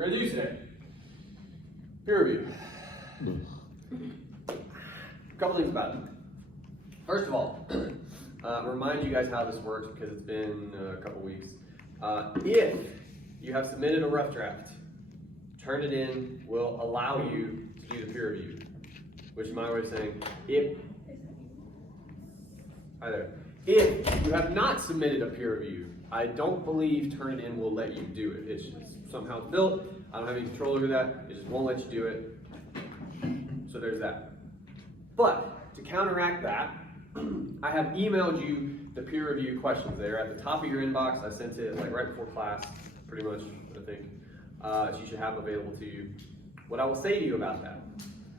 we're going to do today. Peer review. A couple things about it. First of all, remind you guys how this works because it's been a couple weeks. If you have submitted a rough draft, turn it in will allow you to do the peer review, which is my way of saying if you have not submitted a peer review, I don't believe turn it in will let you do it. It's just somehow built. I don't have any control over that. It just won't let you do it. So there's that. But to counteract that, I have emailed you the peer review questions. They're at the top of your inbox. I sent it like right before class, pretty much, I think. So you should have available to you. What I will say to you about that.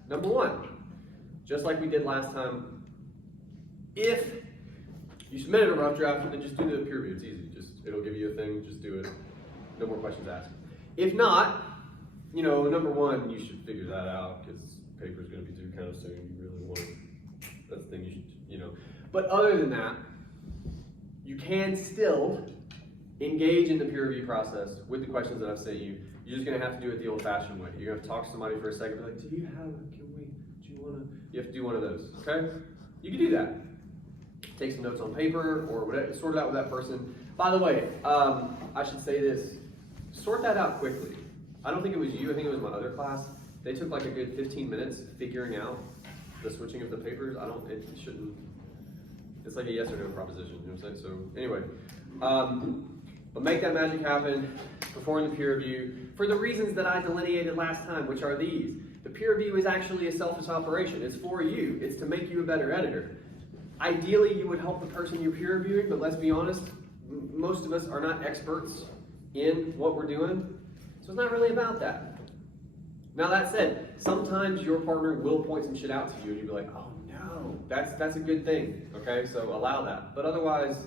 Number one, just like we did last time, if you submitted a rough draft, then just do the peer review. It's easy. It'll give you a thing, just do it. No more questions asked. If not, number one, you should figure that out because paper's going to be due kind of soon. You really want to, that's the thing you should, But other than that, you can still engage in the peer review process with the questions that I've sent you. You're just going to have to do it the old-fashioned way. You're going to have to talk to somebody for a second, be like, you have to do one of those, okay? You can do that. Take some notes on paper or whatever, sort it out with that person. By the way, I should say this, sort that out quickly. I don't think it was you, I think it was my other class. They took like a good 15 minutes figuring out the switching of the papers. It shouldn't, it's like a yes or no proposition, you know what I'm saying? So anyway, but make that magic happen, perform the peer review for the reasons that I delineated last time, which are these. The peer review is actually a selfish operation. It's for you, it's to make you a better editor. Ideally, you would help the person you're peer reviewing, but let's be honest, most of us are not experts in what we're doing, so it's not really about that. Now that said, sometimes your partner will point some shit out to you and you'll be like, oh no, that's a good thing, okay? So allow that. But otherwise,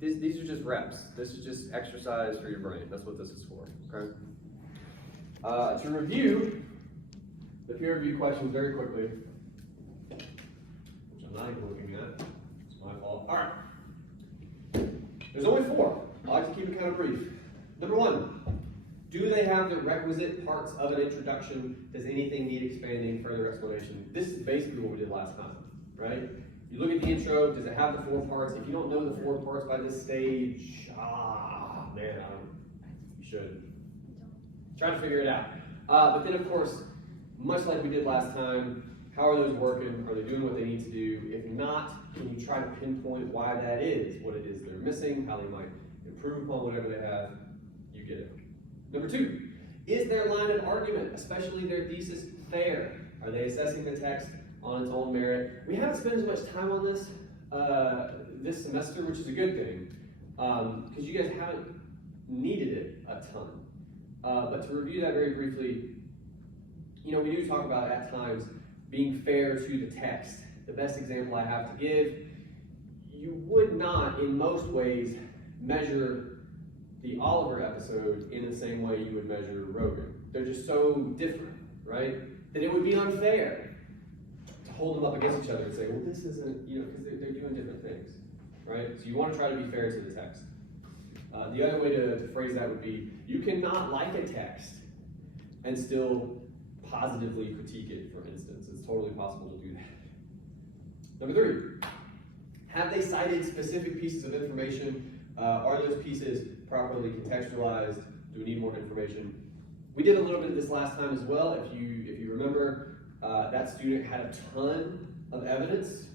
these are just reps. This is just exercise for your brain. That's what this is for, okay? To review the peer review questions very quickly, which I'm not even looking at, it's my fault. All right. There's only 4. I like to keep it kind of brief. Number 1, do they have the requisite parts of an introduction? Does anything need expanding, further explanation? This is basically what we did last time, right? You look at the intro, does it have the 4 parts? If you don't know the 4 parts by this stage, you should. Try to figure it out. But then of course, much like we did last time, how are those working? Are they doing what they need to do? If not, can you try to pinpoint why that is, what it is they're missing, how they might improve upon whatever they have? You get it. Number 2, is their line of argument, especially their thesis, fair? Are they assessing the text on its own merit? We haven't spent as much time on this this semester, which is a good thing, because you guys haven't needed it a ton. But to review that very briefly, we do talk about at times being fair to the text. The best example I have to give, you would not, in most ways, measure the Oliver episode in the same way you would measure Rogan. They're just so different, right? That it would be unfair to hold them up against each other and say, well, this isn't, because they're doing different things, right? So you want to try to be fair to the text. The other way to phrase that would be, you cannot like a text and still positively critique it, for instance. It's totally possible to do that. Number 3, have they cited specific pieces of information? Are those pieces properly contextualized? Do we need more information? We did a little bit of this last time as well. If you remember, that student had a ton of evidence,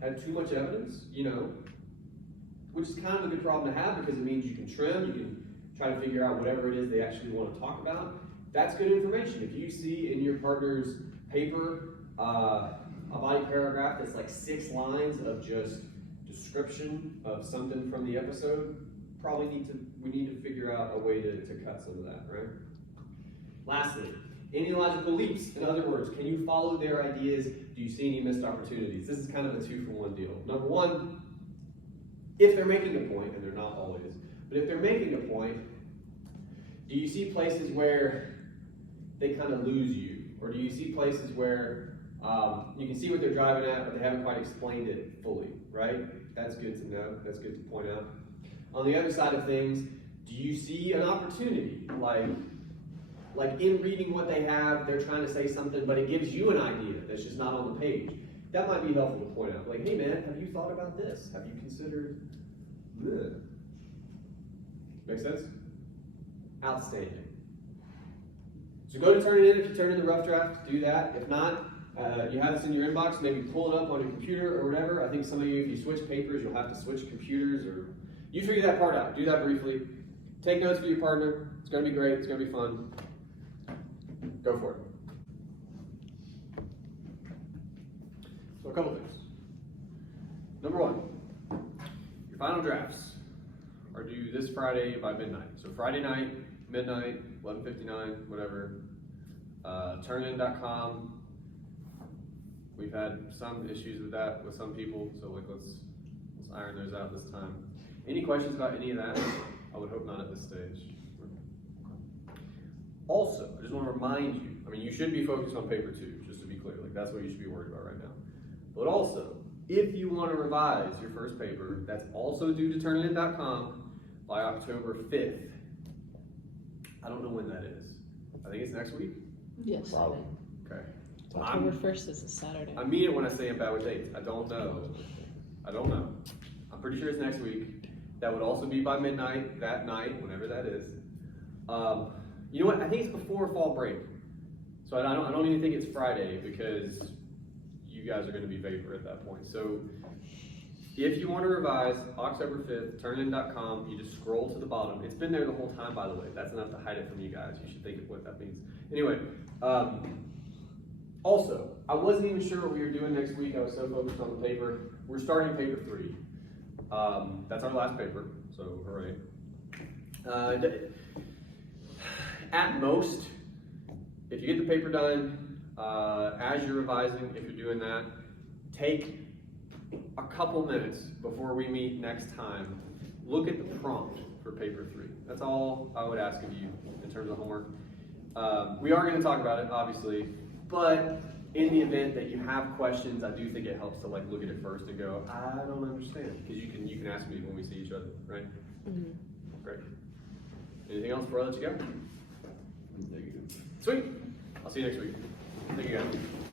had too much evidence, which is kind of a good problem to have because it means you can trim, you can try to figure out whatever it is they actually want to talk about. That's good information. If you see in your partner's paper a body paragraph that's like 6 lines of just description of something from the episode, we need to figure out a way to cut some of that, right? Lastly, any logical leaps. In other words, can you follow their ideas? Do you see any missed opportunities? This is kind of a 2-for-1 deal. Number 1, if they're making a point, and they're not always, but if they're making a point, do you see places where they kind of lose you? Or do you see places where you can see what they're driving at, but they haven't quite explained it fully, right? That's good to know. That's good to point out. On the other side of things, Do you see an opportunity? Like in reading what they have, they're trying to say something, but it gives you an idea that's just not on the page. That might be helpful to point out. Like, hey man, have you thought about this? Have you considered this? Make sense? Outstanding. So go to turn it in. If you turn in the rough draft, do that. If not, you have this in your inbox, maybe pull it up on your computer or whatever. I think some of you, if you switch papers, you'll have to switch computers, or you figure that part out. Do that briefly. Take notes for your partner. It's going to be great. It's going to be fun. Go for it. So a couple things. Number one, your final drafts are due this Friday by midnight. So Friday night, midnight, 11:59, whatever. Turnin.com. We've had some issues with that with some people, so like let's iron those out this time. Any questions about any of that? I would hope not at this stage. Also, I just want to remind you, I mean, you should be focused on paper 2, just to be clear. Like, that's what you should be worried about right now. But also, if you want to revise your first paper, that's also due to turnitin.com by October 5th. I don't know when that is. I think it's next week? Yes. Probably. Okay. October 1st is a Saturday. I mean it when I say I'm bad with dates. I don't know. I'm pretty sure it's next week. That would also be by midnight, that night, whenever that is. You know what? I think it's before fall break. So I don't even think it's Friday, because you guys are going to be vapor at that point. So if you want to revise, October 5th, turnin.com, you just scroll to the bottom. It's been there the whole time, by the way. That's enough to hide it from you guys. You should think of what that means. Anyway, also, I wasn't even sure what we were doing next week. I was so focused on the paper. We're starting paper 3. That's our last paper, so hooray. At most, if you get the paper done, as you're revising, if you're doing that, take a couple minutes before we meet next time. Look at the prompt for paper 3. That's all I would ask of you in terms of homework. We are going to talk about it, obviously, but in the event that you have questions, I do think it helps to like look at it first and go, I don't understand, because you can ask me when we see each other, right? Mm-hmm. Great. Anything else before I let you go? Sweet. I'll see you next week. Thank you guys.